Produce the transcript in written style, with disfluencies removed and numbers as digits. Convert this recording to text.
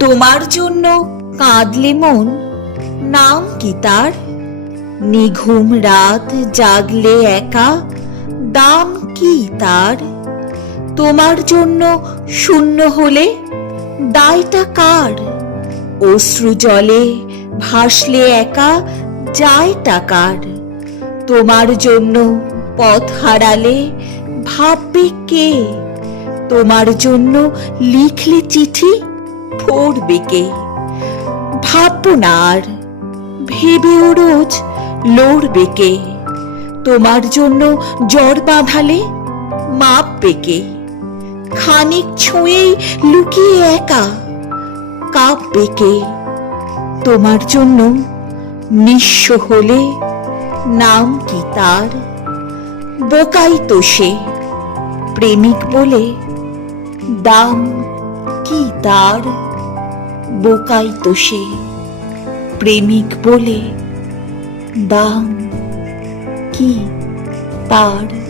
তোমার জন্য কাঁদলে মন, নাম কি তার? নিঘুম রাত জাগলে একা, দাম কি তার? তোমার জন্য শূন্য হলে দায়টা কার? অশ্রু জলে ভাসলে একা যায়টা কার? তোমার জন্য পথ হারালে ভাববে কে? তোমার জন্য লিখলে চিঠি পড়বে কে? ভাববো না আর, ভেবেও রোজ লড়বে কে? তোমার জন্য জ্বর বাঁধালে মাপবে কে? খানিক ছুঁয়েই লুকিয়ে একা কাঁপবে কে? তোমার জন্য নিঃস্ব হলে নাম কি তার? বোকাই তো সে, প্রেমিক বলে দাম কি তার? বোকাই তো সে, প্রেমিক বলে দাম কি তার?